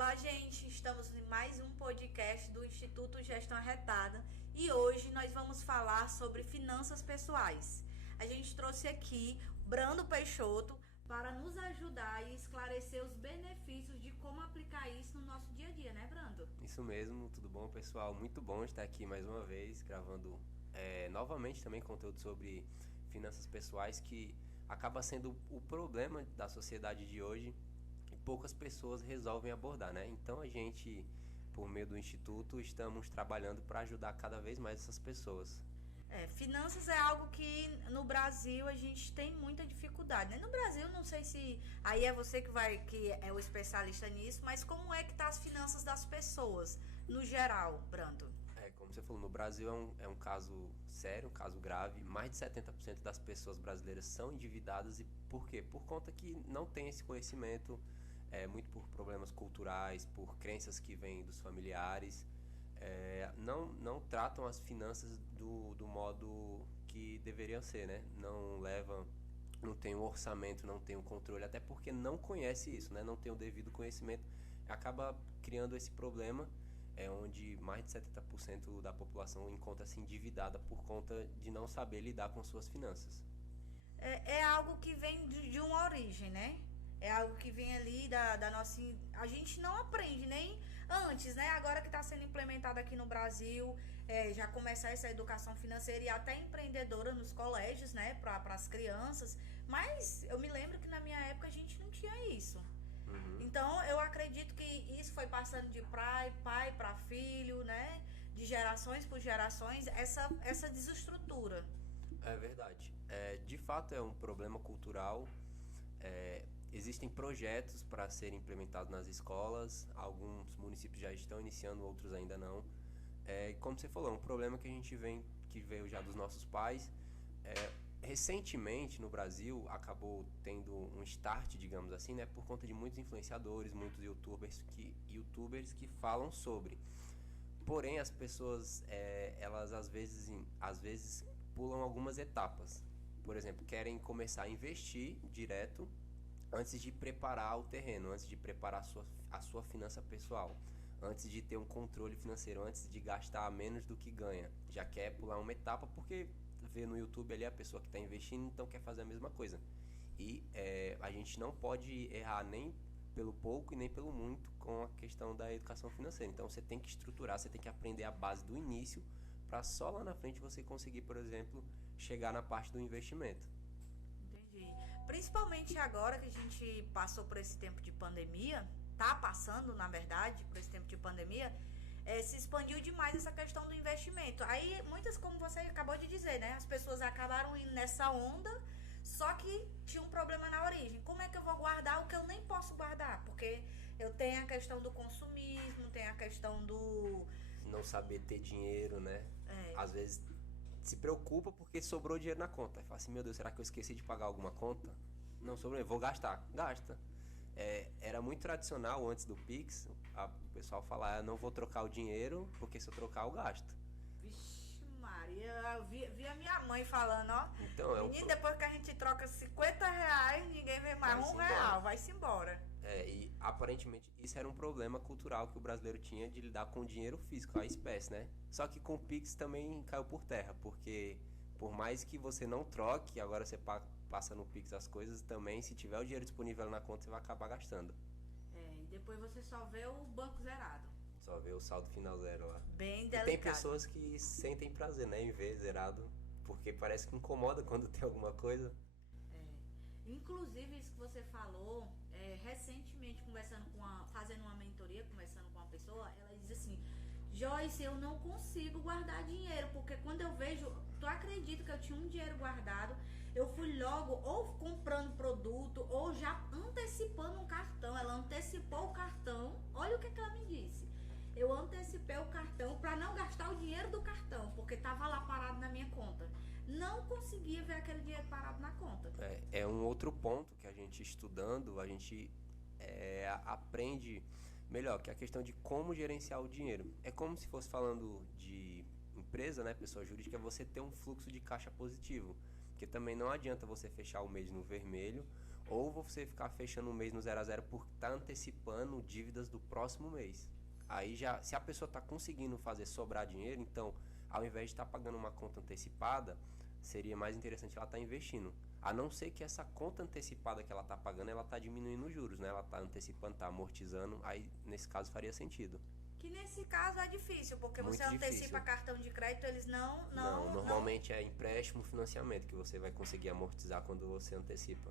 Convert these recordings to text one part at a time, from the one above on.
Olá, gente! Estamos em mais um podcast do Instituto Gestão Arretada e hoje nós vamos falar sobre finanças pessoais. A gente trouxe aqui Brando Peixoto para nos ajudar e esclarecer os benefícios de como aplicar isso no nosso dia a dia, né, Brando? Isso mesmo, tudo bom, pessoal? Muito bom estar aqui mais uma vez, gravando novamente também conteúdo sobre finanças pessoais, que acaba sendo o problema da sociedade de hoje e poucas pessoas resolvem abordar, né? Então a gente, por meio do Instituto, estamos trabalhando para ajudar cada vez mais essas pessoas. Finanças é algo que no Brasil a gente tem muita dificuldade, né? No Brasil, não sei se aí é você que é o especialista nisso, mas como é que tá as finanças das pessoas no geral, Brando? Como você falou, no Brasil é um caso sério, um caso grave. Mais de 70% das pessoas brasileiras são endividadas. E por quê? Por conta que não tem esse conhecimento, muito por problemas culturais, por crenças que vêm dos familiares. Não tratam as finanças do modo que deveriam ser, né? Não tem o orçamento, não tem o controle, até porque não conhece isso, né? Não tem o devido conhecimento, acaba criando esse problema, onde mais de 70% da população encontra-se endividada por conta de não saber lidar com suas finanças. É algo que vem de uma origem, né? É algo que vem ali da nossa. A gente não aprende nem antes, né? Agora que está sendo implementado aqui no Brasil, já começar essa educação financeira e até empreendedora nos colégios, né? Para as crianças. Mas eu me lembro que na minha época a gente não tinha isso. Então eu acredito que isso foi passando de pai para filho, né? De gerações por gerações, essa desestrutura. É verdade. De fato é um problema cultural. Existem projetos para serem implementados nas escolas, alguns municípios já estão iniciando, outros ainda não. Como você falou, é um problema que veio já dos nossos pais. Recentemente no Brasil acabou tendo um start, digamos assim, né, por conta de muitos influenciadores, muitos youtubers que falam sobre. Porém, as pessoas, elas às vezes pulam algumas etapas. Por exemplo, querem começar a investir direto antes de preparar o terreno, antes de preparar a sua finança pessoal, antes de ter um controle financeiro, antes de gastar menos do que ganha. Já quer pular uma etapa porque vê no YouTube ali a pessoa que está investindo, então quer fazer a mesma coisa. E a gente não pode errar nem pelo pouco e nem pelo muito com a questão da educação financeira. Então você tem que estruturar, você tem que aprender a base do início para só lá na frente você conseguir, por exemplo, chegar na parte do investimento. Entendi. Principalmente agora que a gente passou por esse tempo de pandemia, tá passando, na verdade, por esse tempo de pandemia, se expandiu demais essa questão do investimento. Aí, muitas, como você acabou de dizer, né? As pessoas acabaram indo nessa onda, só que tinha um problema na origem. Como é que eu vou guardar o que eu nem posso guardar? Porque eu tenho a questão do consumismo, tem a questão do... Não saber ter dinheiro, né? Às vezes se preocupa porque sobrou dinheiro na conta. Aí fala assim, meu Deus, será que eu esqueci de pagar alguma conta? Não sobrou, vou gastar. Gasta. Era muito tradicional antes do Pix, o pessoal falar, eu não vou trocar o dinheiro, porque se eu trocar eu gasto. Vixe Maria, eu vi a minha mãe falando, ó. Então, Menino, depois que a gente troca R$ 50, ninguém vê mais R$ 1, vai-se embora. E aparentemente isso era um problema cultural que o brasileiro tinha de lidar com o dinheiro físico, a espécie, né? Só que com o Pix também caiu por terra, porque por mais que você não troque, agora você passa no Pix as coisas também, se tiver o dinheiro disponível na conta, você vai acabar gastando. E depois você só vê o banco zerado. Só vê o saldo final zero lá. Bem E delicado. tem pessoas que sentem prazer, né, em ver zerado, porque parece que incomoda quando tem alguma coisa. Inclusive, isso que você falou, recentemente fazendo uma mentoria, conversando com uma pessoa, ela diz assim, Joyce, eu não consigo guardar dinheiro, porque quando eu vejo, tu acredita que eu tinha um dinheiro guardado, eu fui logo ou comprando produto, ou já antecipando um cartão. Ela antecipou o cartão, olha o que ela me disse. Eu antecipei o cartão para não gastar o dinheiro do cartão, porque estava lá parado na minha conta. Não conseguia ver aquele dinheiro parado na conta. É um outro ponto que a gente estudando, a gente aprende melhor, que é a questão de como gerenciar o dinheiro. É como se fosse falando de empresa, né, pessoa jurídica, você ter um fluxo de caixa positivo. Porque também não adianta você fechar o mês no vermelho ou você ficar fechando um mês no 0 a 0 por estar antecipando dívidas do próximo mês. Aí já, se a pessoa está conseguindo fazer sobrar dinheiro, então, ao invés de estar pagando uma conta antecipada, seria mais interessante ela estar investindo. A não ser que essa conta antecipada que ela está pagando, ela está diminuindo os juros, né? Ela está antecipando, está amortizando, aí nesse caso faria sentido. Que nesse caso é difícil, porque Muito você antecipa difícil. cartão de crédito, eles não... Normalmente é empréstimo, financiamento que você vai conseguir amortizar quando você antecipa.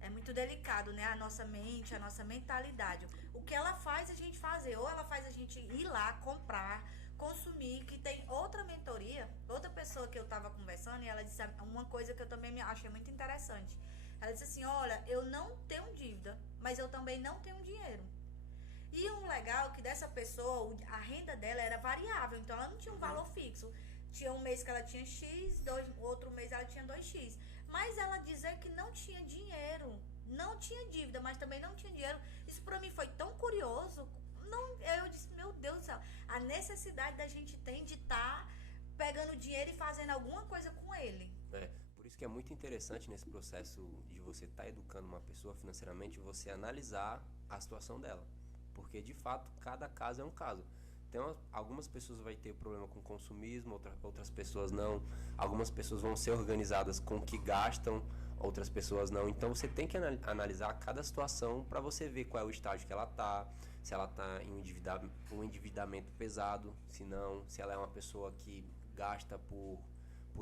É muito delicado, né? A nossa mente, a nossa mentalidade. O que ela faz a gente fazer, ou ela faz a gente ir lá, comprar, consumir, que tem outra mentoria, outra pessoa que eu tava conversando, e ela disse uma coisa que eu também me achei muito interessante. Ela disse assim, olha, eu não tenho dívida, mas eu também não tenho dinheiro. E um legal é que dessa pessoa, a renda dela era variável, então ela não tinha um valor fixo. Tinha um mês que ela tinha X, outro mês ela tinha 2X. Mas ela dizer que não tinha dinheiro, não tinha dívida, mas também não tinha dinheiro, isso pra mim foi tão curioso. Não, eu disse, meu Deus do céu, a necessidade da gente tem de estar pegando dinheiro e fazendo alguma coisa com ele. Por isso que é muito interessante nesse processo de você estar educando uma pessoa financeiramente, você analisar a situação dela. Porque, de fato, cada caso é um caso. Então, algumas pessoas vão ter problema com consumismo, outras pessoas não. Algumas pessoas vão ser organizadas com o que gastam, outras pessoas não. Então, você tem que analisar cada situação para você ver qual é o estágio que ela está, se ela está em um endividamento pesado, se não, se ela é uma pessoa que gasta por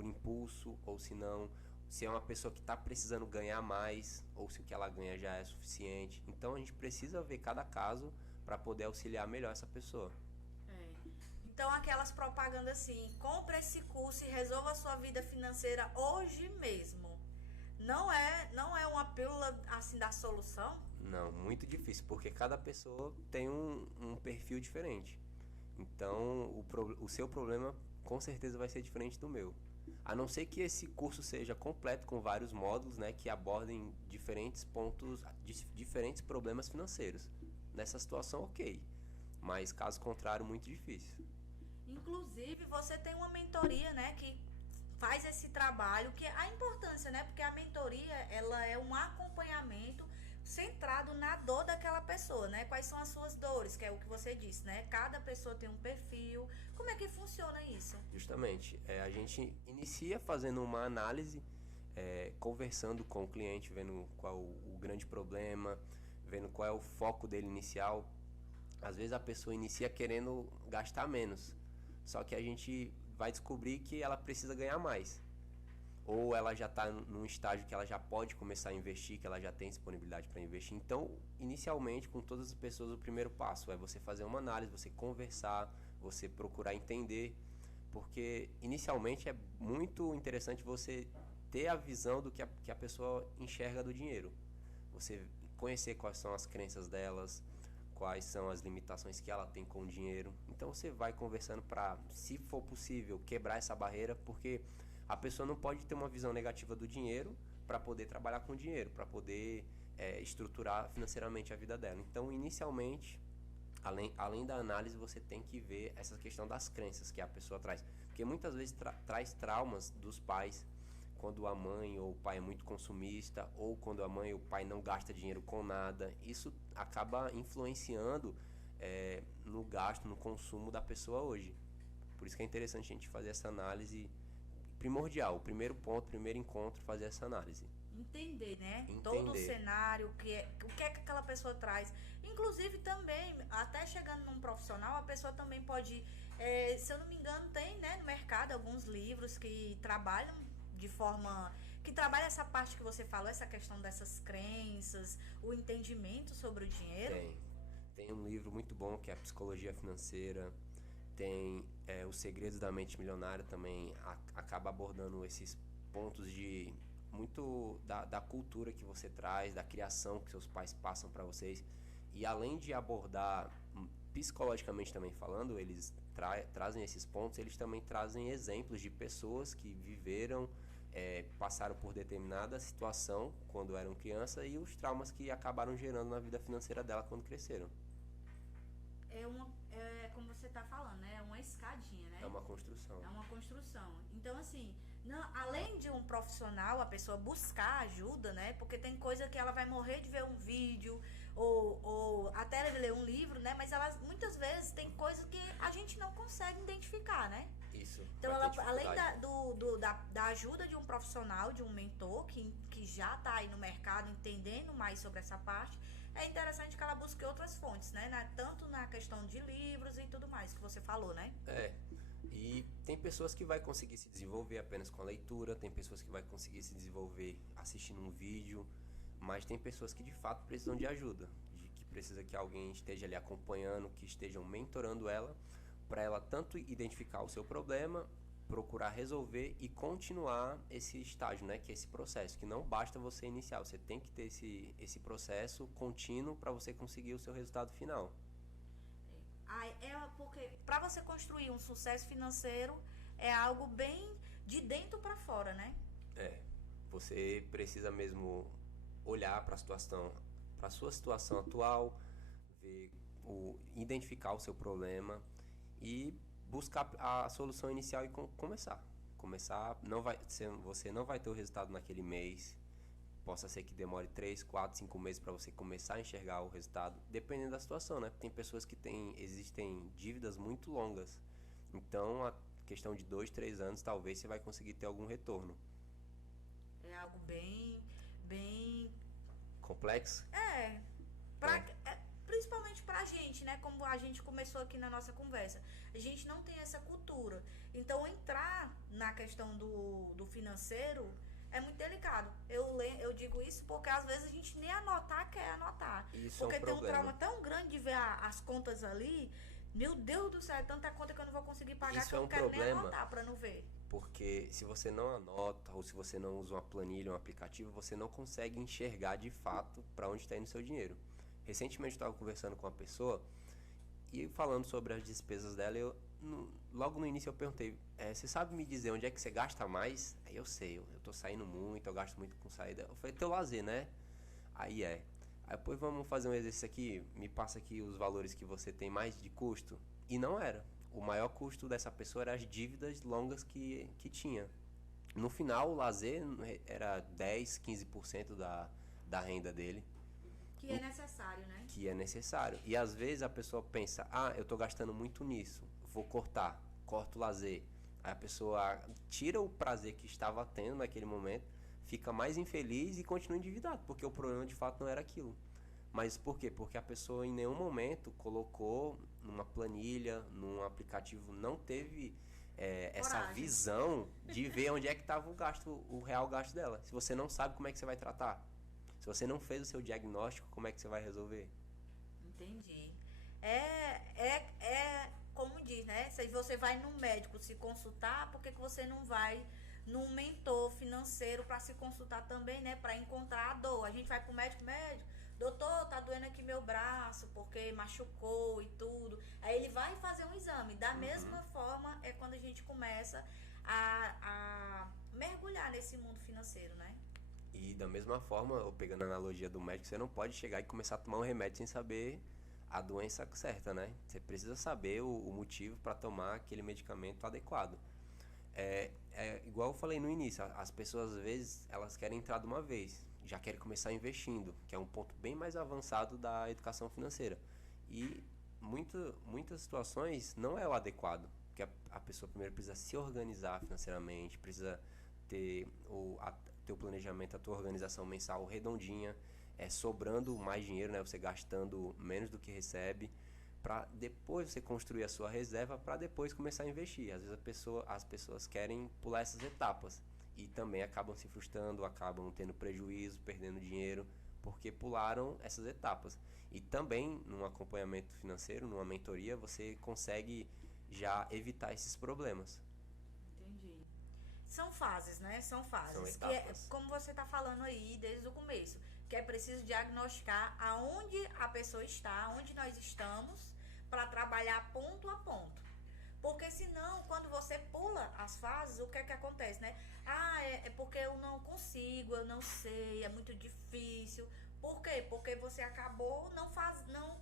impulso, ou se não, se é uma pessoa que está precisando ganhar mais, ou se o que ela ganha já é suficiente. Então, a gente precisa ver cada caso para poder auxiliar melhor essa pessoa. Então, aquelas propagandas assim, compre esse curso e resolva a sua vida financeira hoje mesmo. Não é uma pílula assim da solução? Não, muito difícil, porque cada pessoa tem um perfil diferente. Então, o seu problema com certeza vai ser diferente do meu. A não ser que esse curso seja completo com vários módulos, né, que abordem diferentes pontos, diferentes problemas financeiros. Nessa situação, ok. Mas caso contrário, muito difícil. Inclusive, você tem uma mentoria, né, que faz esse trabalho, que é a importância, né, porque a mentoria, ela é um acompanhamento centrado na dor daquela pessoa, né, quais são as suas dores, que é o que você disse, né, cada pessoa tem um perfil, como é que funciona isso? Justamente, a gente inicia fazendo uma análise, conversando com o cliente, vendo qual o grande problema, vendo qual é o foco dele inicial. Às vezes a pessoa inicia querendo gastar menos, só que a gente vai descobrir que ela precisa ganhar mais. Ou ela já está num estágio que ela já pode começar a investir, que ela já tem disponibilidade para investir. Então, inicialmente, com todas as pessoas, o primeiro passo é você fazer uma análise, você conversar, você procurar entender, porque inicialmente é muito interessante você ter a visão do que a pessoa enxerga do dinheiro. Você conhecer quais são as crenças delas, quais são as limitações que ela tem com o dinheiro. Então você vai conversando para, se for possível, quebrar essa barreira, porque a pessoa não pode ter uma visão negativa do dinheiro para poder trabalhar com o dinheiro, para poder estruturar financeiramente a vida dela. Então, inicialmente, além da análise, você tem que ver essa questão das crenças que a pessoa traz. Porque muitas vezes traz traumas dos pais, quando a mãe ou o pai é muito consumista, ou quando a mãe ou o pai não gasta dinheiro com nada. Isso acaba influenciando no gasto, no consumo da pessoa hoje. Por isso que é interessante a gente fazer essa análise primordial. O primeiro ponto, o primeiro encontro, fazer essa análise. Entender, né? Todo o cenário, o que é que aquela pessoa traz. Inclusive também, até chegando num profissional, a pessoa também pode, se eu não me engano, tem, né, no mercado alguns livros que trabalham de forma, que trabalha essa parte que você falou, essa questão dessas crenças, o entendimento sobre o dinheiro. Tem um livro muito bom que é a Psicologia Financeira. Tem Os Segredos da Mente Milionária também, acaba abordando esses pontos de muito da cultura que você traz, da criação que seus pais passam para vocês. E além de abordar psicologicamente também falando, eles trazem esses pontos, eles também trazem exemplos de pessoas que viveram, passaram por determinada situação quando eram criança e os traumas que acabaram gerando na vida financeira dela quando cresceram. Como você está falando, né? É uma escadinha, né? É uma construção. É uma construção. Então, assim, Não, além de um profissional, a pessoa buscar ajuda, né? Porque tem coisa que ela vai morrer de ver um vídeo ou até ler um livro, né? Mas ela muitas vezes tem coisas que a gente não consegue identificar, né? Isso, Então, vai ter além dificuldade. da ajuda de um profissional, de um mentor que já está aí no mercado entendendo mais sobre essa parte, é interessante que ela busque outras fontes, né? Tanto na questão de livros e tudo mais que você falou, né? É. E tem pessoas que vai conseguir se desenvolver apenas com a leitura, tem pessoas que vai conseguir se desenvolver assistindo um vídeo, mas tem pessoas que de fato precisam de ajuda, de que precisa que alguém esteja ali acompanhando, que estejam mentorando ela, para ela tanto identificar o seu problema, procurar resolver e continuar esse estágio, né, que é esse processo, que não basta você iniciar, você tem que ter esse processo contínuo para você conseguir o seu resultado final. Porque para você construir um sucesso financeiro é algo bem de dentro para fora, né? É, você precisa mesmo olhar para a situação, para a sua situação atual, ver identificar o seu problema e buscar a solução inicial e começar. Começar, não vai, você não vai ter o resultado naquele mês. Possa ser que demore 3, 4, 5 meses para você começar a enxergar o resultado, dependendo da situação, né? Tem pessoas que existem dívidas muito longas. Então, a questão de 2, 3 anos, talvez você vai conseguir ter algum retorno. É algo bem Complexo? é, pra, É. principalmente pra gente, né? Como a gente começou aqui na nossa conversa. A gente não tem essa cultura. Então, entrar na questão do financeiro é muito delicado. Eu digo isso porque às vezes a gente nem anotar quer anotar. Isso é um Porque tem um trauma problema. tão grande de ver as contas ali. Meu Deus do céu, é tanta conta que eu não vou conseguir pagar que Isso é eu um não quero nem problema anotar pra não ver. porque se você não anota ou se você não usa uma planilha, um aplicativo, você não consegue enxergar de fato para onde está indo o seu dinheiro. Recentemente eu estava conversando com uma pessoa e falando sobre as despesas dela, logo no início eu perguntei, você sabe me dizer onde é que você gasta mais? Aí eu sei, eu tô saindo muito, eu gasto muito com saída. Eu falei, teu lazer, né? Aí é. Aí depois vamos fazer um exercício aqui, me passa aqui os valores que você tem mais de custo. E não era. O maior custo dessa pessoa era as dívidas longas que tinha. No final, o lazer era 10, 15% da renda dele, Que é necessário, né? que é necessário. E às vezes a pessoa pensa, eu tô gastando muito nisso, vou cortar, corto o lazer. Aí a pessoa tira o prazer que estava tendo naquele momento, fica mais infeliz e continua endividado, porque o problema de fato não era aquilo. Mas por quê? Porque a pessoa em nenhum momento colocou numa planilha, num aplicativo, não teve essa Coragem. visão de ver onde é que estava o gasto, o real gasto dela. Se você não sabe como é que você vai tratar, se você não fez o seu diagnóstico, como é que você vai resolver? Entendi. Como diz, né? Se você vai no médico se consultar, por que que você não vai num mentor financeiro para se consultar também, né? Para encontrar a dor. A gente vai pro médico, doutor, tá doendo aqui meu braço porque machucou e tudo. Aí ele vai fazer um exame. Da mesma forma é quando a gente começa a mergulhar nesse mundo financeiro, né? E da mesma forma, eu pegando a analogia do médico, você não pode chegar e começar a tomar um remédio sem saber a doença certa, né? Você precisa saber o motivo para tomar aquele medicamento adequado. É igual eu falei no início, as pessoas às vezes elas querem entrar de uma vez, já querem começar investindo, que é um ponto bem mais avançado da educação financeira. E muitas situações não é o adequado, porque a pessoa primeiro precisa se organizar financeiramente, precisa ter teu planejamento, a tua organização mensal redondinha, sobrando mais dinheiro, né? Você gastando menos do que recebe, para depois você construir a sua reserva para depois começar a investir. Às vezes as pessoas querem pular essas etapas e também acabam se frustrando, acabam tendo prejuízo, perdendo dinheiro, porque pularam essas etapas. E também num acompanhamento financeiro, numa mentoria, você consegue já evitar esses problemas. Entendi. São fases, né? São São fases. etapas. Como você está falando aí desde o começo, que é preciso diagnosticar aonde a pessoa está, onde nós estamos, para trabalhar ponto a ponto. Porque senão, quando você pula as fases, o que é que acontece, né? É porque eu não consigo, eu não sei, é muito difícil. Por quê? Porque você acabou não,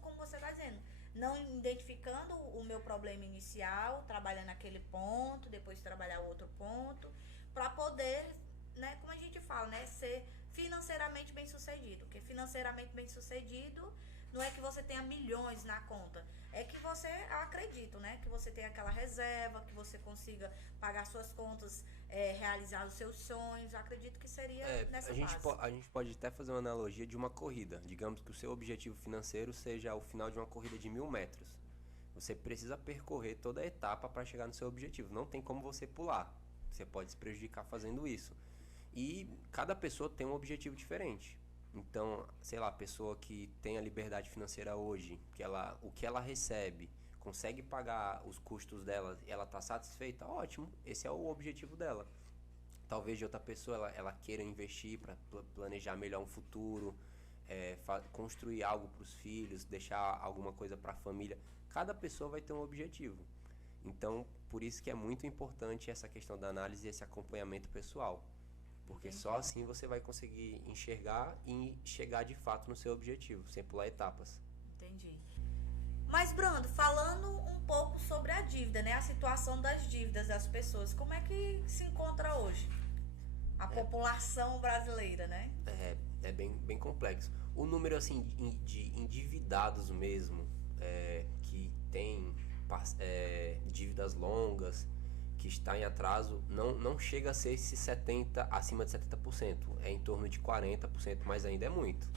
como você está dizendo, não identificando o meu problema inicial, trabalhando aquele ponto, depois trabalhar o outro ponto. para poder, né, como a gente fala, né, ser financeiramente bem sucedido. Porque financeiramente bem sucedido não é que você tenha milhões na conta, é que você, eu acredito, né, que você tenha aquela reserva, que você consiga pagar suas contas, realizar os seus sonhos. Eu acredito que seria nessa base. A gente pode até fazer uma analogia de uma corrida. Digamos que o seu objetivo financeiro seja o final de uma corrida de 1.000 metros. Você precisa percorrer toda a etapa para chegar no seu objetivo. Não tem como você pular. Você pode se prejudicar fazendo isso. E cada pessoa tem um objetivo diferente. Então, sei lá, a pessoa que tem a liberdade financeira hoje, o que ela recebe, consegue pagar os custos dela e ela está satisfeita, ótimo, esse é o objetivo dela. Talvez de outra pessoa ela queira investir para planejar melhor um futuro, construir algo para os filhos, deixar alguma coisa para a família. Cada pessoa vai ter um objetivo. Então, por isso que é muito importante essa questão da análise e esse acompanhamento pessoal. Porque Entendi. só assim você vai conseguir enxergar e chegar de fato no seu objetivo, sem pular etapas. Entendi. Mas, Brando, falando um pouco sobre a dívida, né? A situação das dívidas das pessoas, como é que se encontra hoje? A população brasileira, né? É bem complexo. O número, assim, de endividados mesmo, que tem dívidas longas, que está em atraso, não chega a ser acima de 70%. É em torno de 40%, mas ainda é muito.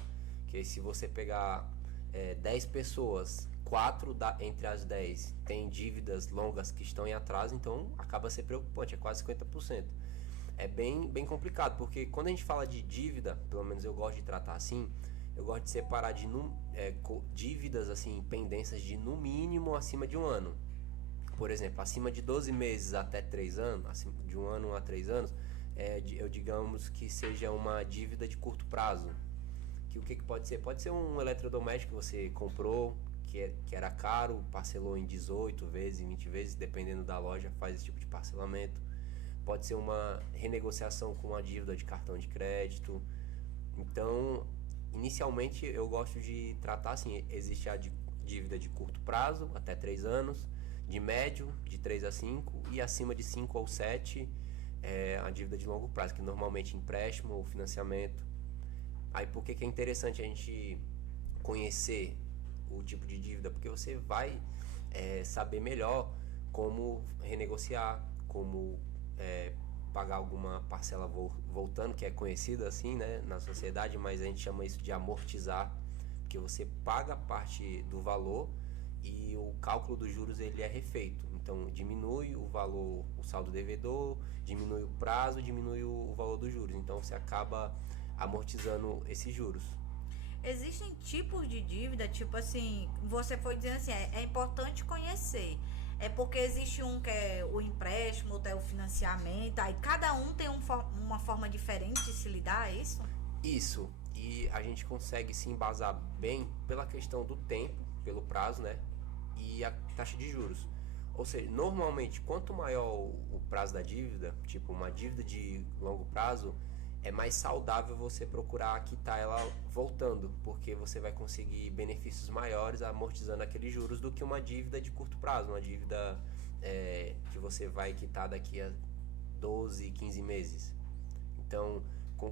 Porque se você pegar 10 pessoas, 4 entre as 10 têm dívidas longas que estão em atraso, então acaba sendo preocupante, é quase 50%. É bem complicado, porque quando a gente fala de dívida, pelo menos eu gosto de tratar assim, eu gosto de separar de dívidas, assim, pendências de no mínimo acima de um ano. Por exemplo, acima de 12 meses até 3 anos, acima de 1 ano a 3 anos, eu digamos que seja uma dívida de curto prazo. Que o que pode ser? Pode ser um eletrodoméstico que você comprou, que era caro, parcelou em 18 vezes, 20 vezes, dependendo da loja, faz esse tipo de parcelamento. Pode ser uma renegociação com uma dívida de cartão de crédito. Então, inicialmente eu gosto de tratar assim, existe a dívida de curto prazo, até 3 anos, de médio, de 3 a 5, e acima de 5 ou 7, a dívida de longo prazo, que normalmente é empréstimo ou financiamento. Aí por que é interessante a gente conhecer o tipo de dívida? Porque você vai saber melhor como renegociar, como pagar alguma parcela voltando, que é conhecida assim, né, na sociedade, mas a gente chama isso de amortizar, porque você paga parte do valor e o cálculo dos juros ele é refeito. Então diminui o valor, o saldo devedor, diminui o prazo, diminui o valor dos juros. Então você acaba amortizando esses juros. Existem tipos de dívida, tipo assim, você foi dizendo assim, é importante conhecer. É porque existe um que é o empréstimo, outro é o financiamento, aí cada um tem uma forma diferente de se lidar, é isso? Isso, e a gente consegue se embasar bem pela questão do tempo, pelo prazo, né, e a taxa de juros. Ou seja, normalmente, quanto maior o prazo da dívida, tipo uma dívida de longo prazo, é mais saudável você procurar quitar ela voltando, porque você vai conseguir benefícios maiores amortizando aqueles juros do que uma dívida de curto prazo, uma dívida que você vai quitar daqui a 12, 15 meses. Então,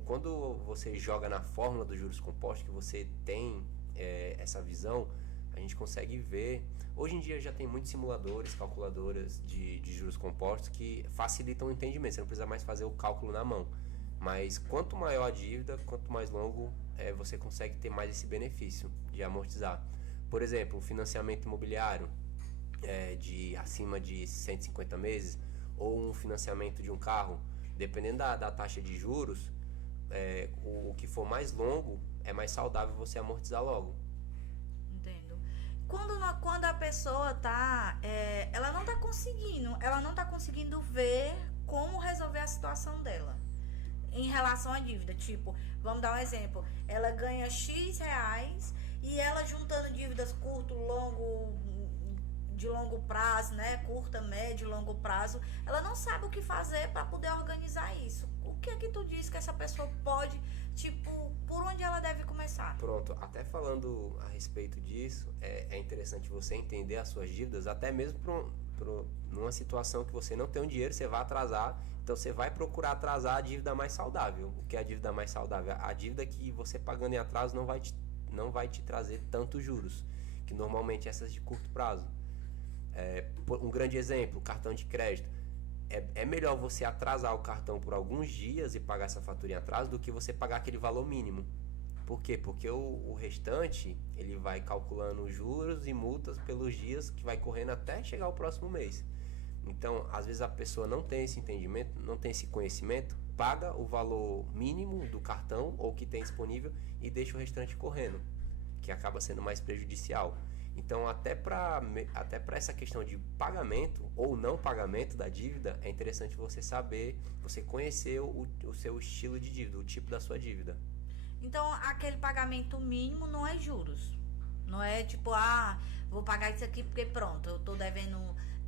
quando você joga na fórmula dos juros compostos, que você tem essa visão, a gente consegue ver. Hoje em dia já tem muitos simuladores, calculadoras de juros compostos que facilitam o entendimento, você não precisa mais fazer o cálculo na mão. Mas quanto maior a dívida, quanto mais longo, você consegue ter mais esse benefício de amortizar. Por exemplo, o financiamento imobiliário de acima de 150 meses, ou um financiamento de um carro, dependendo da taxa de juros, o que for mais longo, é mais saudável você amortizar logo. Entendo. Quando a pessoa ela não tá conseguindo ver como resolver a situação dela em relação à dívida. Tipo, vamos dar um exemplo, ela ganha X reais e ela juntando dívidas curto, longo, de longo prazo, né, curta, médio, longo prazo, ela não sabe o que fazer para poder organizar isso. O que é que tu diz que essa pessoa pode, tipo, por onde ela deve começar? Pronto, até falando a respeito disso, é interessante você entender as suas dívidas, até mesmo numa situação que você não tem um dinheiro, você vai atrasar Então você vai procurar atrasar a dívida mais saudável. O que é a dívida mais saudável? A dívida que você pagando em atraso não vai te trazer tantos juros, que normalmente essas de curto prazo. Um grande exemplo, cartão de crédito. É melhor você atrasar o cartão por alguns dias e pagar essa fatura em atraso do que você pagar aquele valor mínimo. Por quê? Porque o restante, ele vai calculando juros e multas pelos dias que vai correndo até chegar o próximo mês. Então, às vezes a pessoa não tem esse entendimento, não tem esse conhecimento, paga o valor mínimo do cartão ou que tem disponível e deixa o restante correndo, que acaba sendo mais prejudicial. Então, até para essa questão de pagamento ou não pagamento da dívida, é interessante você saber, você conhecer o seu estilo de dívida, o tipo da sua dívida. Então, aquele pagamento mínimo não é juros. Não é tipo, vou pagar isso aqui porque pronto, eu tô devendo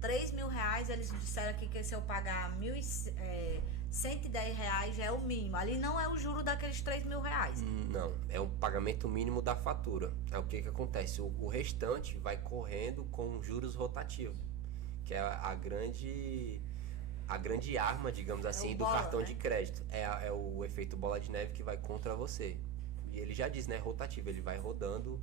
3 mil reais, eles disseram aqui que se eu pagar 110 reais já é o mínimo. Ali não é o juro daqueles 3 mil reais. Não, é o pagamento mínimo da fatura. É o que acontece? O restante vai correndo com juros rotativos, que é a grande arma, digamos assim, do cartão, né, de crédito. É o efeito bola de neve que vai contra você. E ele já diz, né? Rotativo, ele vai rodando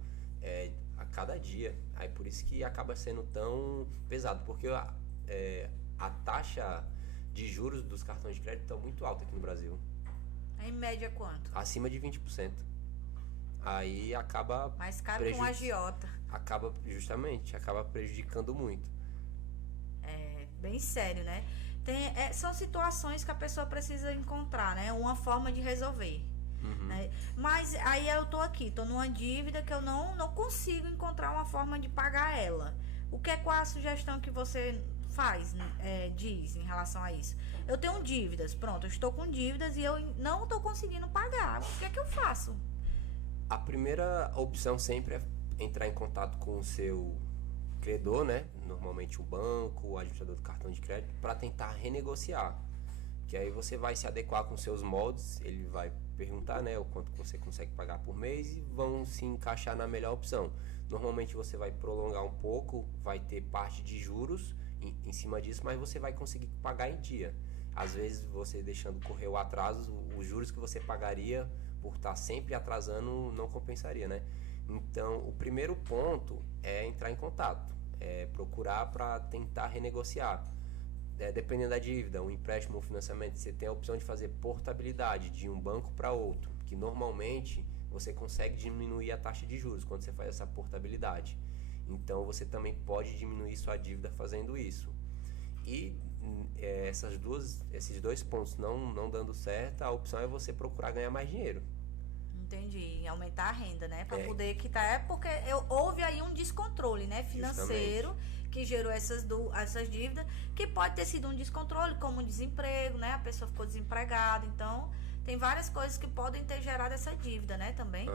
a cada dia. Aí por isso que acaba sendo tão pesado, porque a taxa de juros dos cartões de crédito estão muito alta aqui no Brasil. Em média quanto? Acima de 20%. Aí acaba... Mais caro que um agiota. Acaba prejudicando muito. É bem sério, né? São situações que a pessoa precisa encontrar, né? Uma forma de resolver. Uhum. Né? Mas aí eu tô numa dívida que eu não consigo encontrar uma forma de pagar ela. Qual a sugestão que você diz em relação a isso? Eu tenho dívidas, pronto, eu estou com dívidas e eu não estou conseguindo pagar. O que é que eu faço? A primeira opção sempre é entrar em contato com o seu credor, né? Normalmente o banco, o administrador do cartão de crédito, para tentar renegociar. Que aí você vai se adequar com seus moldes, ele vai perguntar, né, o quanto você consegue pagar por mês e vão se encaixar na melhor opção. Normalmente você vai prolongar um pouco, vai ter parte de juros em cima disso, mas você vai conseguir pagar em dia. Às vezes você deixando correr o atraso, os juros que você pagaria por estar sempre atrasando não compensaria, né? Então, o primeiro ponto é entrar em contato, procurar para tentar renegociar. Dependendo da dívida, um empréstimo ou financiamento, você tem a opção de fazer portabilidade de um banco para outro, que normalmente você consegue diminuir a taxa de juros quando você faz essa portabilidade. Então você também pode diminuir sua dívida fazendo isso. E esses dois pontos não dando certo, a opção é você procurar ganhar mais dinheiro. Entendi, aumentar a renda, né? Para poder quitar. Porque houve aí um descontrole, né, financeiro. Justamente. Que gerou essas dívidas, que pode ter sido um descontrole, como um desemprego, né? A pessoa ficou desempregada, então tem várias coisas que podem ter gerado essa dívida, né, também.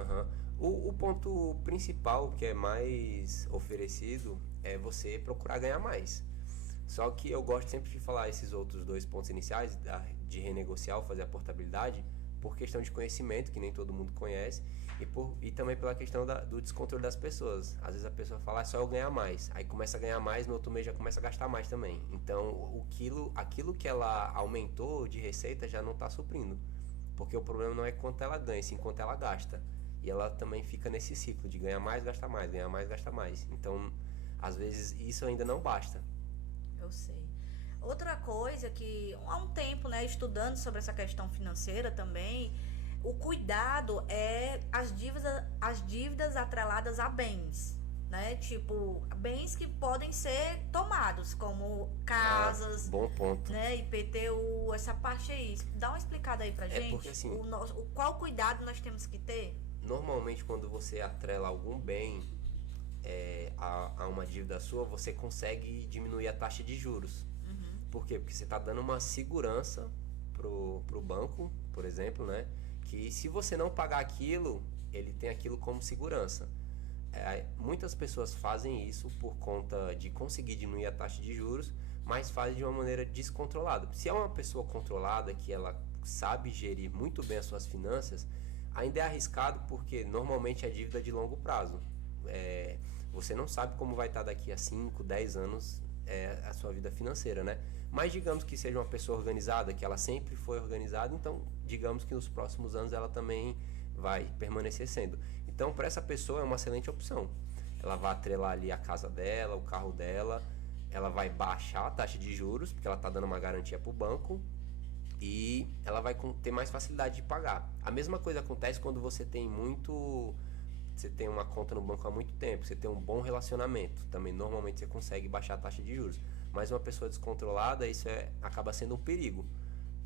O ponto principal que é mais oferecido é você procurar ganhar mais. Só que eu gosto sempre de falar esses outros dois pontos iniciais, de renegociar ou fazer a portabilidade, por questão de conhecimento, que nem todo mundo conhece, e também pela questão do descontrole das pessoas. Às vezes a pessoa fala, só eu ganhar mais. Aí começa a ganhar mais, no outro mês já começa a gastar mais também. Então, aquilo que ela aumentou de receita já não está suprindo. Porque o problema não é quanto ela ganha, sim quanto ela gasta. E ela também fica nesse ciclo de ganhar mais, gastar mais, ganhar mais, gastar mais. Então, às vezes, isso ainda não basta. Eu sei. Outra coisa que, há um tempo, né, estudando sobre essa questão financeira também, o cuidado é as dívidas atreladas a bens, né? Tipo, bens que podem ser tomados, como casas, bom ponto, né? IPTU, essa parte aí. Dá uma explicada aí pra gente. Porque, assim, qual cuidado nós temos que ter? Normalmente, quando você atrela algum bem a uma dívida sua, você consegue diminuir a taxa de juros. Por quê? Porque você está dando uma segurança pro banco, por exemplo, né? Que se você não pagar aquilo, ele tem aquilo como segurança. Muitas pessoas fazem isso por conta de conseguir diminuir a taxa de juros, mas fazem de uma maneira descontrolada. Se é uma pessoa controlada, que ela sabe gerir muito bem as suas finanças, ainda é arriscado, porque normalmente é dívida de longo prazo. Você não sabe como vai estar daqui a 5, 10 anos a sua vida financeira, né? Mas digamos que seja uma pessoa organizada, que ela sempre foi organizada, então digamos que nos próximos anos ela também vai permanecer sendo. Então, para essa pessoa é uma excelente opção. Ela vai atrelar ali a casa dela, o carro dela, ela vai baixar a taxa de juros, porque ela está dando uma garantia para o banco, e ela vai ter mais facilidade de pagar. A mesma coisa acontece quando você tem uma conta no banco há muito tempo, você tem um bom relacionamento, também normalmente você consegue baixar a taxa de juros. Mas uma pessoa descontrolada, isso acaba sendo um perigo,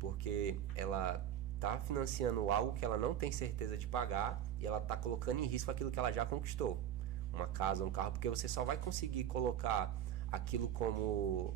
porque ela está financiando algo que ela não tem certeza de pagar e ela está colocando em risco aquilo que ela já conquistou. Uma casa, um carro, porque você só vai conseguir colocar aquilo como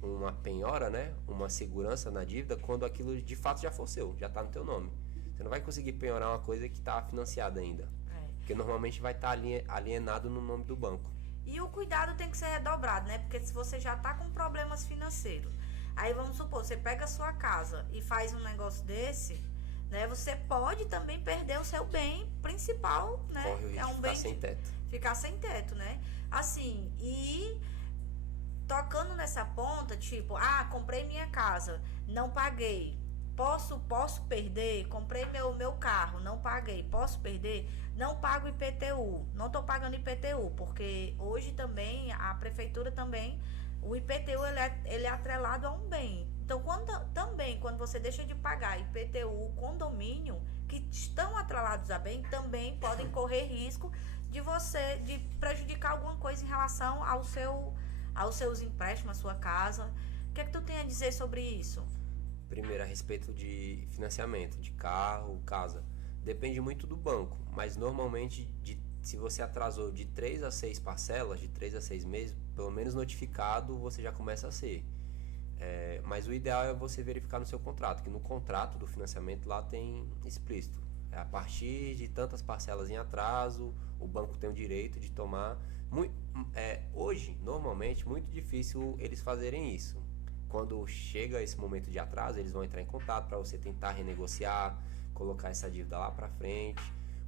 uma penhora, né? Uma segurança na dívida, quando aquilo de fato já for seu, já está no teu nome. Você não vai conseguir penhorar uma coisa que está financiada ainda, porque normalmente vai estar alienado no nome do banco. E o cuidado tem que ser redobrado, né? Porque se você já está com problemas financeiros, aí vamos supor, você pega a sua casa e faz um negócio desse, né? Você pode também perder o seu bem principal, né? Corre o risco de ficar sem teto. Ficar sem teto, né? Assim, e tocando nessa ponta, tipo, comprei minha casa, não paguei. Posso perder? Comprei meu carro, não paguei. Posso perder? Não pago IPTU. Não estou pagando IPTU, porque hoje também a prefeitura também, o IPTU ele é atrelado a um bem. Então, quando você deixa de pagar IPTU, condomínio, que estão atrelados a bem, também podem correr risco de prejudicar alguma coisa em relação aos seus empréstimos, à sua casa. O que é que tu tem a dizer sobre isso? Primeiro, a respeito de financiamento, de carro, casa. Depende muito do banco, mas normalmente, se você atrasou de 3 a 6 parcelas, de 3 a 6 meses, pelo menos notificado, você já começa a ser. Mas o ideal é você verificar no seu contrato, que no contrato do financiamento lá tem explícito. A partir de tantas parcelas em atraso, o banco tem o direito de tomar. Hoje, normalmente, muito difícil eles fazerem isso. Quando chega esse momento de atraso, eles vão entrar em contato para você tentar renegociar, colocar essa dívida lá para frente,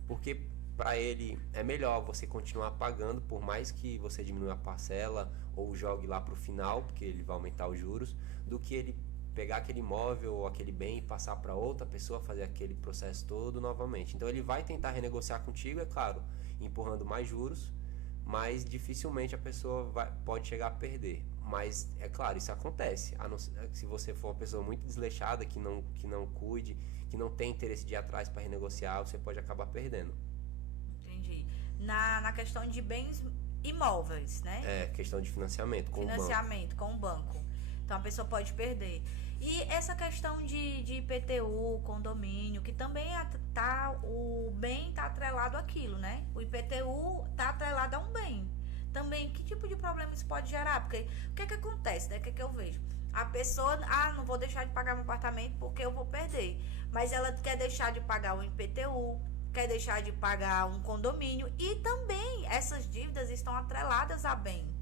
porque para ele é melhor você continuar pagando, por mais que você diminua a parcela ou jogue lá para o final, porque ele vai aumentar os juros, do que ele pegar aquele imóvel ou aquele bem e passar para outra pessoa fazer aquele processo todo novamente. Então ele vai tentar renegociar contigo, é claro, empurrando mais juros, mas dificilmente a pessoa pode chegar a perder. Mas, é claro, isso acontece. Se você for uma pessoa muito desleixada, que não cuide, que não tem interesse de ir atrás para renegociar, você pode acabar perdendo. Entendi. Na questão de bens imóveis, né? Questão de financiamento com o banco. Financiamento com o banco. Então, a pessoa pode perder. E essa questão de IPTU, condomínio, que também o bem está atrelado àquilo, né? O IPTU está atrelado a um bem. Também, que tipo de problema isso pode gerar? Porque o que acontece, né? O que eu vejo? A pessoa, não vou deixar de pagar meu apartamento porque eu vou perder. Mas ela quer deixar de pagar o IPTU, quer deixar de pagar um condomínio. E também essas dívidas estão atreladas a bem.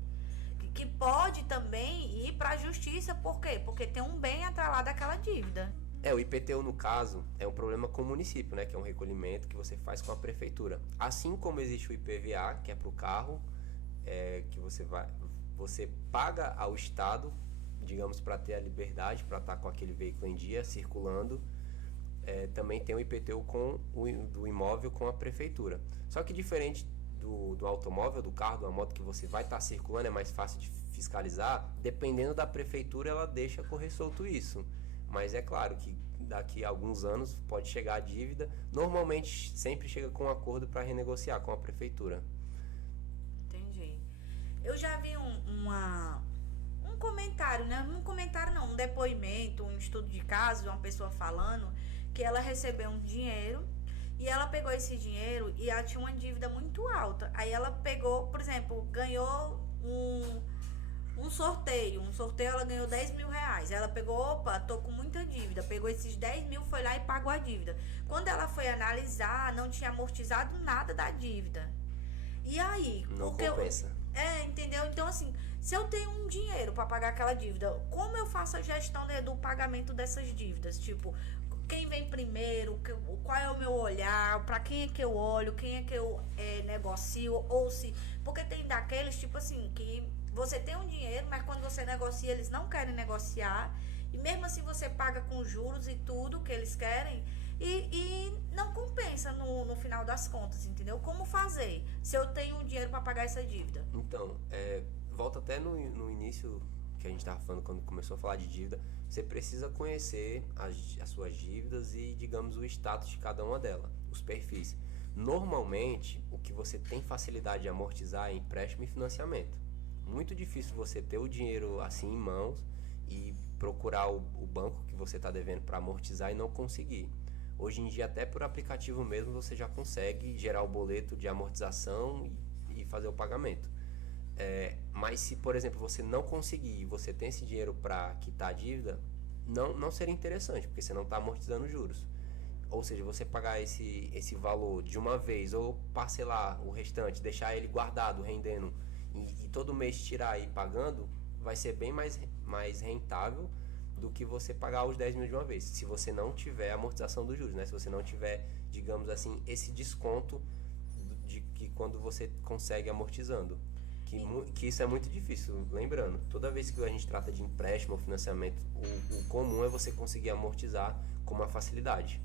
Que pode também ir para a justiça. Por quê? Porque tem um bem atrelado àquela dívida. O IPTU, no caso, é um problema com o município, né? Que é um recolhimento que você faz com a prefeitura. Assim como existe o IPVA, que é para o carro, que você paga ao Estado, digamos, para ter a liberdade, para estar com aquele veículo em dia, circulando. Também tem o IPTU do imóvel com a prefeitura. Só que diferente do automóvel, do carro, da moto que você vai estar circulando, é mais fácil de fiscalizar. Dependendo da prefeitura, ela deixa correr solto isso. Mas é claro que daqui a alguns anos pode chegar a dívida. Normalmente sempre chega com um acordo para renegociar com a prefeitura. Entendi. Eu já vi um comentário, né? Um comentário não, um depoimento, um estudo de caso de uma pessoa falando que ela recebeu um dinheiro e ela pegou esse dinheiro e ela tinha uma dívida muito alta. Aí ela pegou, por exemplo, ganhou um sorteio. Um sorteio, ela ganhou 10 mil reais. Ela pegou, tô com muita dívida. Pegou esses 10 mil, foi lá e pagou a dívida. Quando ela foi analisar, não tinha amortizado nada da dívida. E aí? Não compensa. Entendeu? Então, assim, se eu tenho um dinheiro para pagar aquela dívida, como eu faço a gestão do pagamento dessas dívidas? Tipo, quem vem primeiro, qual é o meu olhar, para quem é que eu olho, quem é que eu negocio, ou se... Porque tem daqueles, tipo assim, que você tem um dinheiro, mas quando você negocia, eles não querem negociar. E mesmo assim você paga com juros e tudo que eles querem. E não compensa no final das contas, entendeu? Como fazer se eu tenho dinheiro para pagar essa dívida? Então, volta até no início que a gente estava falando, quando começou a falar de dívida. Você precisa conhecer as suas dívidas e, digamos, o status de cada uma delas, os perfis. Normalmente, o que você tem facilidade de amortizar é empréstimo e financiamento. Muito difícil você ter o dinheiro assim em mãos e procurar o banco que você está devendo para amortizar e não conseguir. Hoje em dia, até por aplicativo mesmo, você já consegue gerar o boleto de amortização e fazer o pagamento. Mas se, por exemplo, você não conseguir e você tem esse dinheiro para quitar a dívida, não seria interessante, porque você não está amortizando juros. Ou seja, você pagar esse valor de uma vez ou parcelar o restante, deixar ele guardado, rendendo, e todo mês tirar e ir pagando, vai ser bem mais rentável do que você pagar os 10 mil de uma vez, se você não tiver amortização dos juros, né? Se você não tiver, digamos assim, esse desconto de que quando você consegue amortizando. Que isso é muito difícil. Lembrando, toda vez que a gente trata de empréstimo ou financiamento, o comum é você conseguir amortizar com uma facilidade.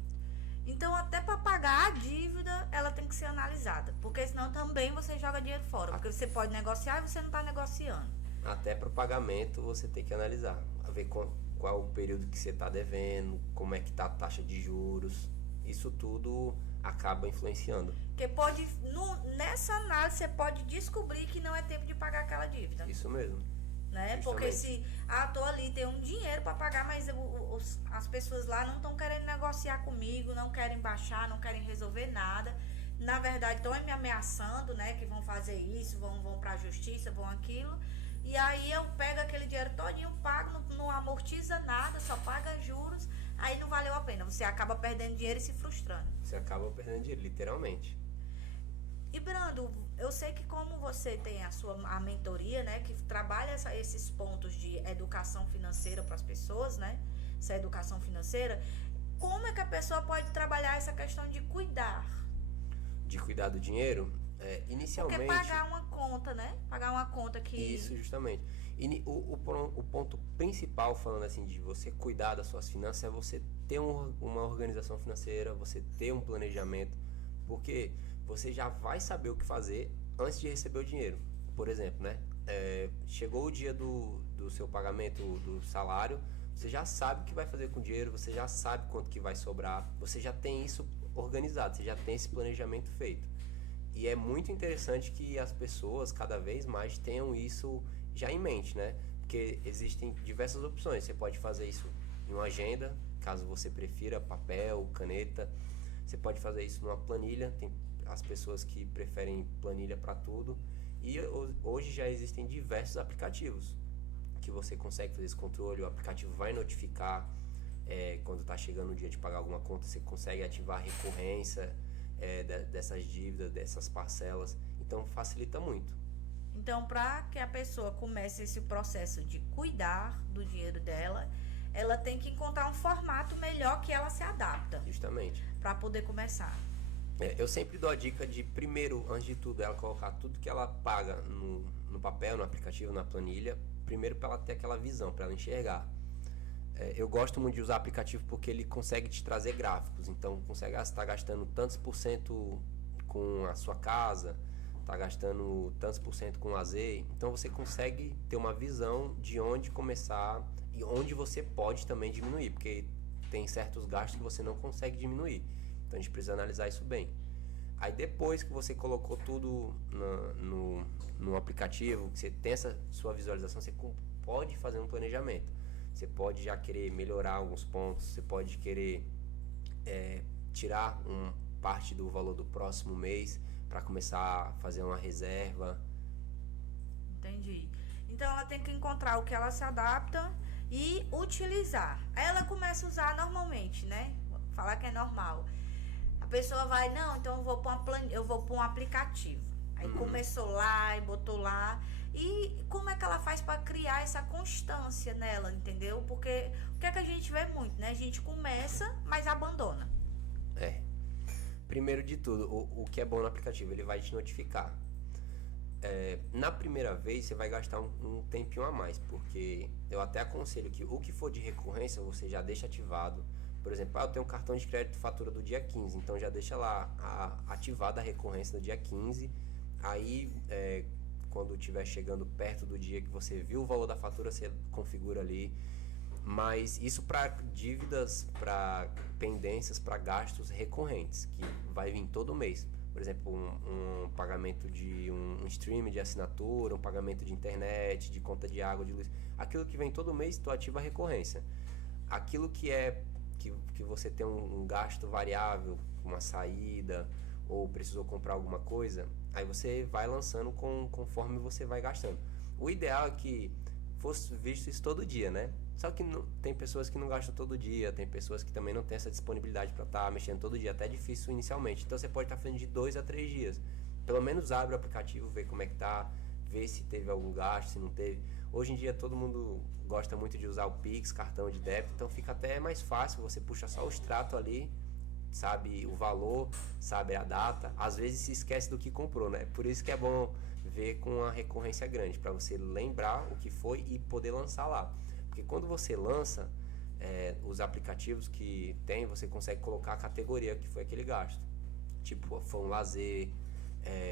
Então, até para pagar a dívida, ela tem que ser analisada. Porque senão também você joga dinheiro fora. Porque você pode negociar e você não está negociando. Até para o pagamento você tem que analisar. A ver qual o período que você está devendo, como é que está a taxa de juros. Isso tudo acaba influenciando. Porque nessa análise você pode descobrir que não é tempo de pagar aquela dívida. Isso mesmo. Né? Porque se tô ali, tem um dinheiro para pagar, mas as pessoas lá não estão querendo negociar comigo, não querem baixar, não querem resolver nada. Na verdade, estão me ameaçando, né? Que vão fazer isso, vão para a justiça, vão aquilo. E aí eu pego aquele dinheiro todinho, pago, não amortiza nada, só paga juros, aí não valeu a pena. Você acaba perdendo dinheiro e se frustrando. Você acaba perdendo dinheiro, literalmente. E Brando, eu sei que como você tem a mentoria, né, que trabalha esses pontos de educação financeira para as pessoas, né, essa educação financeira, como é que a pessoa pode trabalhar essa questão de cuidar? De cuidar do dinheiro? Inicialmente... Porque pagar uma conta, né, pagar uma conta que... Isso, justamente. O ponto principal, falando assim, de você cuidar das suas finanças, é você ter uma organização financeira, você ter um planejamento, porque... você já vai saber o que fazer antes de receber o dinheiro. Por exemplo, né? Chegou o dia do seu pagamento do salário, você já sabe o que vai fazer com o dinheiro, você já sabe quanto que vai sobrar, você já tem isso organizado, você já tem esse planejamento feito. E é muito interessante que as pessoas cada vez mais tenham isso já em mente, né? Porque existem diversas opções. Você pode fazer isso em uma agenda, caso você prefira papel, caneta. Você pode fazer isso numa planilha, tem as pessoas que preferem planilha para tudo. E hoje já existem diversos aplicativos que você consegue fazer esse controle. O aplicativo vai notificar quando está chegando o dia de pagar alguma conta. Você consegue ativar a recorrência dessas dívidas, dessas parcelas. Então facilita muito. Então, para que a pessoa comece esse processo de cuidar do dinheiro dela, ela tem que encontrar um formato melhor que ela se adapta. Justamente. Para poder começar. Eu sempre dou a dica de, primeiro, antes de tudo, ela colocar tudo que ela paga no papel, no aplicativo, na planilha, primeiro para ela ter aquela visão, para ela enxergar. Eu gosto muito de usar aplicativo porque ele consegue te trazer gráficos, então consegue estar gastando tantos por cento com a sua casa, está gastando tantos por cento com lazer, então você consegue ter uma visão de onde começar e onde você pode também diminuir, porque tem certos gastos que você não consegue diminuir. Então a gente precisa analisar isso bem. Aí depois que você colocou tudo no aplicativo, que você tem essa sua visualização, você pode fazer um planejamento. Você pode já querer melhorar alguns pontos, você pode querer tirar parte do valor do próximo mês para começar a fazer uma reserva. Entendi. Então ela tem que encontrar o que ela se adapta e utilizar. Aí ela começa a usar normalmente, né? Falar que é normal. A pessoa vai, não, então eu vou pôr um aplicativo. Aí começou lá e botou lá. E como é que ela faz para criar essa constância nela, entendeu? Porque o que é que a gente vê muito, né? A gente começa, mas abandona. Primeiro de tudo, o que é bom no aplicativo, ele vai te notificar. Na primeira vez você vai gastar um tempinho a mais, porque eu até aconselho que o que for de recorrência você já deixa ativado. Por exemplo, eu tenho um cartão de crédito fatura do dia 15, então já deixa lá ativada a recorrência no dia 15. Aí, quando estiver chegando perto do dia que você viu o valor da fatura, você configura ali. Mas isso para dívidas, para pendências, para gastos recorrentes, que vai vir todo mês. Por exemplo, um pagamento de um stream de assinatura, um pagamento de internet, de conta de água, de luz. Aquilo que vem todo mês, tu ativa a recorrência. Aquilo que você tem um gasto variável, uma saída, ou precisou comprar alguma coisa, aí você vai lançando conforme você vai gastando. O ideal é que fosse visto isso todo dia, né? Só que tem pessoas que não gastam todo dia, tem pessoas que também não têm essa disponibilidade para estar mexendo todo dia, até é difícil inicialmente. Então você pode estar fazendo de 2 a 3 dias. Pelo menos abre o aplicativo, vê como é que tá, vê se teve algum gasto, se não teve. Hoje em dia todo mundo gosta muito de usar o Pix, cartão de débito, então fica até mais fácil, você puxa só o extrato ali, sabe o valor, sabe a data, às vezes se esquece do que comprou, né? Por isso que é bom ver com a recorrência grande, para você lembrar o que foi e poder lançar lá. Porque quando você lança, os aplicativos que tem, você consegue colocar a categoria que foi aquele gasto. Tipo, foi um lazer,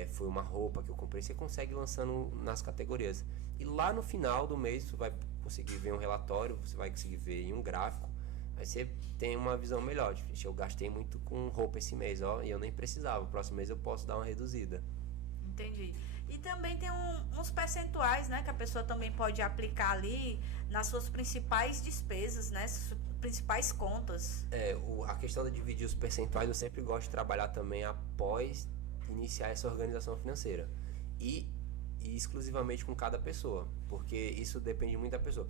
foi uma roupa que eu comprei, você consegue lançando nas categorias. E lá no final do mês, você vai conseguir ver um relatório, você vai conseguir ver em um gráfico, aí você tem uma visão melhor. Tipo, eu gastei muito com roupa esse mês, ó, e eu nem precisava. O próximo mês eu posso dar uma reduzida. Entendi. E também tem uns percentuais, né, que a pessoa também pode aplicar ali nas suas principais despesas, né, suas principais contas. A questão de dividir os percentuais, eu sempre gosto de trabalhar também após iniciar essa organização financeira. E exclusivamente com cada pessoa, porque isso depende muito da pessoa.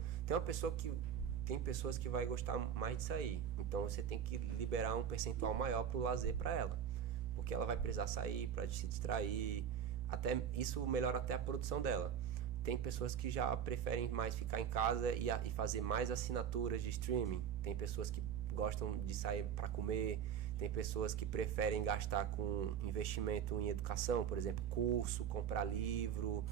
Tem pessoas que vai gostar mais de sair, então você tem que liberar um percentual maior para o lazer para ela, porque ela vai precisar sair para se distrair, até isso melhora até a produção dela. Tem pessoas que já preferem mais ficar em casa e fazer mais assinaturas de streaming. Tem pessoas que gostam de sair para comer. Tem pessoas que preferem gastar com investimento em educação, por exemplo, curso, comprar livro,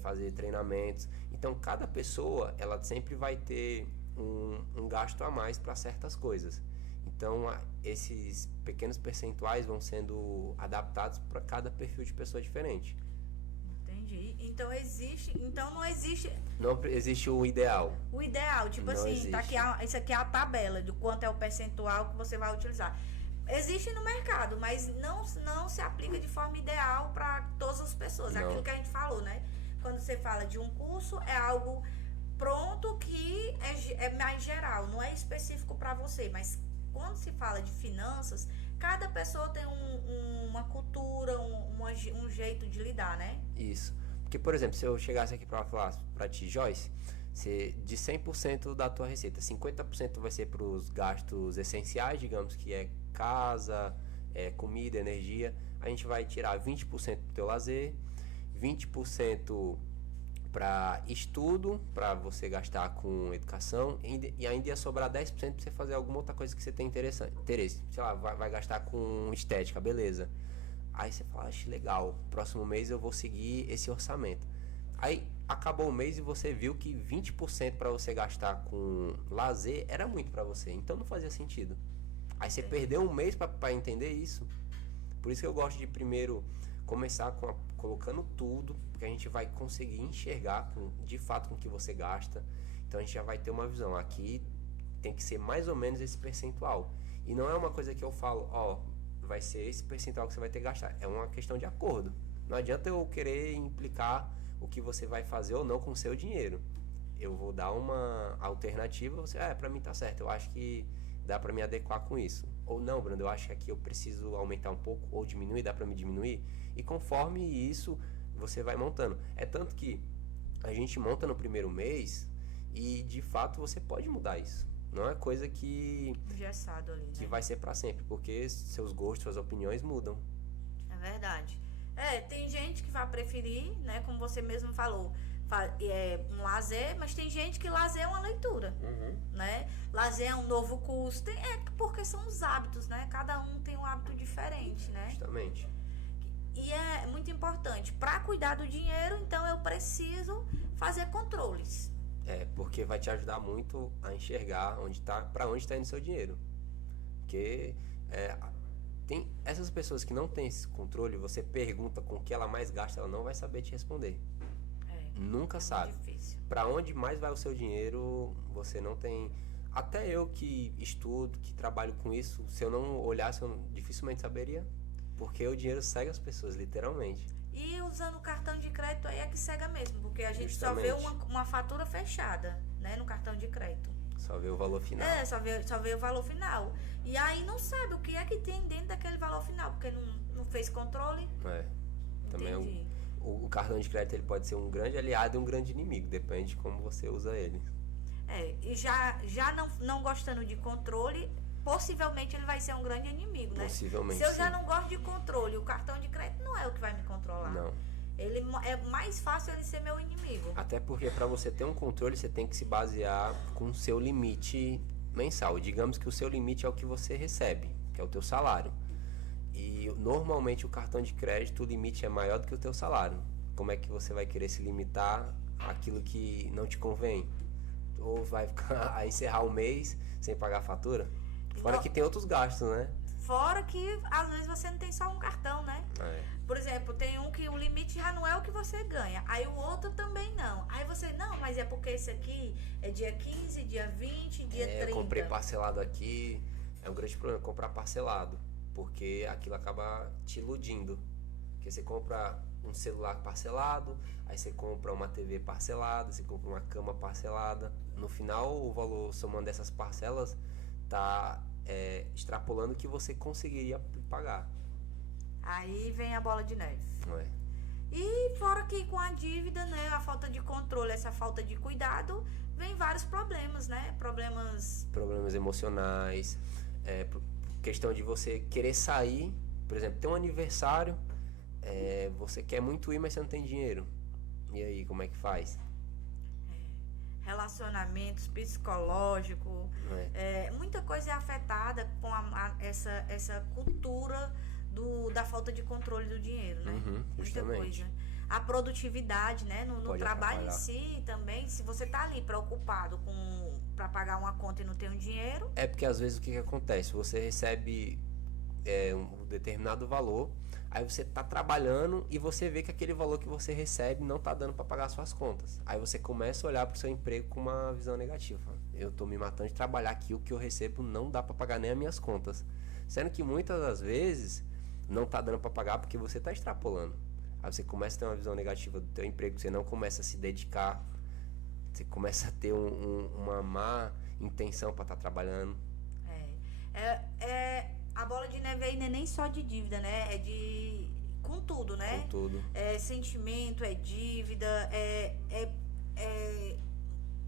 fazer treinamentos. Então, cada pessoa, ela sempre vai ter um gasto a mais para certas coisas. Então, esses pequenos percentuais vão sendo adaptados para cada perfil de pessoa diferente. Entendi. Então não existe. Não existe o ideal. O ideal, tipo Não assim, existe. tá aqui isso aqui é a tabela de quanto é o percentual que você vai utilizar. Existe no mercado, mas não se aplica de forma ideal para todas as pessoas. É Não. aquilo que a gente falou, né? Quando você fala de um curso, é algo pronto que é mais geral, não é específico para você. Mas quando se fala de finanças, cada pessoa tem uma cultura, um jeito de lidar, né? Isso. Porque, por exemplo, se eu chegasse aqui para falar para ti, Joyce, de 100% da tua receita, 50% vai ser para os gastos essenciais, digamos que é casa, comida, energia. A gente vai tirar 20% do teu lazer, 20% para estudo, para você gastar com educação, e ainda ia sobrar 10% para você fazer alguma outra coisa que você tem interesse. Sei lá, vai gastar com estética, beleza. Aí você fala, acho legal, próximo mês eu vou seguir esse orçamento. Aí acabou o mês e você viu que 20% para você gastar com lazer era muito para você, então não fazia sentido. Aí você perdeu um mês para entender isso. Por isso que eu gosto de primeiro começar colocando tudo, porque a gente vai conseguir enxergar de fato com o que você gasta. Então a gente já vai ter uma visão. Aqui tem que ser mais ou menos esse percentual. E não é uma coisa que eu falo, vai ser esse percentual que você vai ter que gastar. É uma questão de acordo. Não adianta eu querer implicar o que você vai fazer ou não com o seu dinheiro. Eu vou dar uma alternativa, você, pra mim tá certo, eu acho que dá pra me adequar com isso. Ou não, Bruno, eu acho que aqui eu preciso aumentar um pouco, ou diminuir, dá pra me diminuir. E conforme isso, você vai montando. É tanto que a gente monta no primeiro mês e, de fato, você pode mudar isso. Não é coisa que Engessado ali, né? que vai ser pra sempre, porque seus gostos, suas opiniões mudam. É verdade. Tem gente que vai preferir, né, como você mesmo falou, um lazer, mas tem gente que lazer é uma leitura, né? Lazer é um novo curso, porque são os hábitos, né? Cada um tem um hábito diferente, né? Justamente. E é muito importante. Para cuidar do dinheiro, então eu preciso fazer controles. Porque vai te ajudar muito a enxergar para onde está indo seu dinheiro. Porque tem essas pessoas que não têm esse controle, você pergunta com o que ela mais gasta, ela não vai saber te responder. Nunca sabe. Difícil. Para onde mais vai o seu dinheiro, você não tem. Até eu que estudo, que trabalho com isso, se eu não olhasse, eu dificilmente saberia. Porque o dinheiro segue as pessoas, literalmente. E usando o cartão de crédito aí é que cega mesmo, porque a gente Justamente. só vê uma fatura fechada, né, no cartão de crédito. Só vê o valor final. Só vê o valor final. E aí não sabe o que é que tem dentro daquele valor final, porque não fez controle. Também Entendi. o cartão de crédito ele pode ser um grande aliado e um grande inimigo, depende de como você usa ele. E já não gostando de controle, possivelmente ele vai ser um grande inimigo, né? Possivelmente, Se eu já sim. não gosto de controle, o cartão de crédito não é o que vai me controlar. Não. Ele é mais fácil ele ser meu inimigo. Até porque para você ter um controle, você tem que se basear com o seu limite mensal. Digamos que o seu limite é o que você recebe, que é o teu salário. E normalmente o cartão de crédito, o limite é maior do que o teu salário. Como é que você vai querer se limitar àquilo que não te convém? Ou vai ficar a encerrar o mês sem pagar a fatura? Fora que tem outros gastos, né? Fora que às vezes você não tem só um cartão, né? Por exemplo, tem um que o limite já não é o que você ganha. Aí o outro também não. Aí você, não, mas é porque esse aqui é dia 15, dia 20, dia 30. Eu comprei parcelado aqui. É um grande problema comprar parcelado. Porque aquilo acaba te iludindo. Porque você compra um celular parcelado, aí você compra uma TV parcelada, você compra uma cama parcelada. No final, o valor somando essas parcelas tá extrapolando o que você conseguiria pagar. Aí vem a bola de neve. Não é? E fora que com a dívida, né, a falta de controle, essa falta de cuidado, vem vários problemas, né? Problemas emocionais, questão de você querer sair, por exemplo, tem um aniversário, você quer muito ir, mas você não tem dinheiro. E aí, como é que faz? Relacionamentos, psicológico, muita coisa é afetada com essa cultura da falta de controle do dinheiro, né? Muita Justamente. coisa. A produtividade, né? No Pode trabalho em atrapalhar. si também, se você tá ali preocupado para pagar uma conta e não tem um dinheiro, É porque às vezes o que acontece? Você recebe um determinado valor, aí você tá trabalhando e você vê que aquele valor que você recebe não tá dando para pagar suas contas. Aí você começa a olhar pro seu emprego com uma visão negativa. Eu tô me matando de trabalhar aqui, o que eu recebo não dá para pagar nem as minhas contas. Sendo que muitas das vezes não tá dando para pagar porque você tá extrapolando. Aí você começa a ter uma visão negativa do teu emprego, você não começa a se dedicar, você começa a ter uma má intenção para estar trabalhando. a bola de neve aí não é nem só de dívida, né? Com tudo, né? Com tudo. É sentimento, é dívida,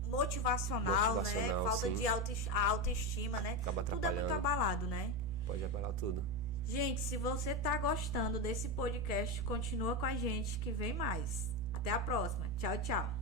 motivacional, né? Falta sim. de autoestima, né? Acaba Tudo é muito atrapalhando. abalado, né? Pode abalar tudo. Gente, se você tá gostando desse podcast, continua com a gente que vem mais. Até a próxima. Tchau, tchau.